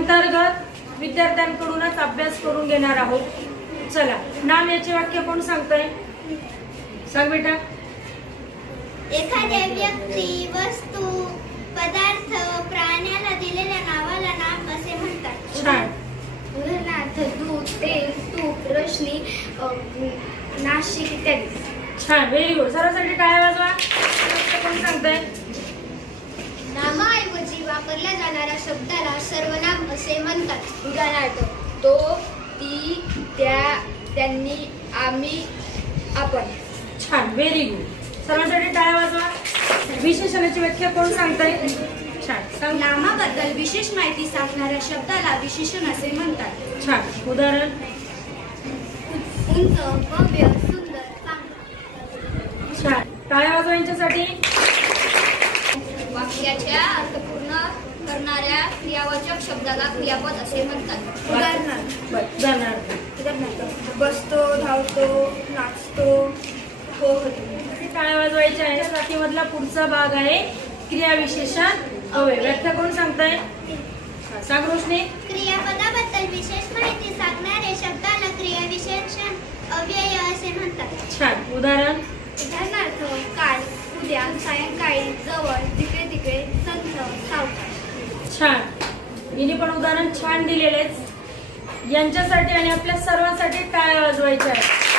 अंतर्गत विद्यार्थ्यांकडूनच अभ्यास करून घेणार आहोत. चला, नाम याचे वाक्य कोण सांगतंय? सांग बेटा. एखाद्या व्यक्ती, वस्तू, पदार्थ, प्राण्याला दिलेल्या नावाला नाम असे म्हणतात. छान. उदाहरणार्थ दूध, तेल, तूप, रोशनी, नाशिक इत्यादी. छान, व्हेरी गुड. सर्वांसाठी टाळ्या वाजवा. कोण सांगतंय? नामाऐवजी वापरल्या जाणाऱ्या शब्दाला सर्वनाम असे म्हणतात. उदाहरणार्थ तो, ती, त्या, त्यांनी, आम्ही, आपण. छान, व्हेरी गुड. सर्वांसाठी टाळ्या वाजवा. विशेषणाची व्याख्या कोण सांगताय? छान, सांग. नामाबद्दल विशेष माहिती सांगणाऱ्या शब्दाला विशेषण असे म्हणतात. छान. उदाहरण? उंच, भव्य, सुंदर, चांगला. छान. टाळ्या वाजवा यांच्यासाठी. वाक्याच्या अर्थपूर्ण करणाऱ्या क्रियावाचक शब्दाला क्रियापद असे म्हणतात. उदाहरणार्थ बसतो, धावतो, नाचतो, पोहतो. टाळ्या वाजवायच्या आहे. जातीमधला पुढचा भाग आहे क्रियाविशेषण अव्यय. व्याख्या कोण सांगताय? सांग रोशनी. क्रियापदाबद्दल विशेष माहिती सांगणारे शब्दाला क्रियाविशेषण अव्यय असे म्हणतात. छान. उदाहरण? उदाहरणार्थ काल, उद्या, सायंकाळी, जवळ, तिकडे तिकडे, संत, सावकाश. छान. हिने पण उदाहरण छान दिलेले. यांच्यासाठी आणि आपल्या सर्वांसाठी टाळ्या वाजवायच्या आहेत.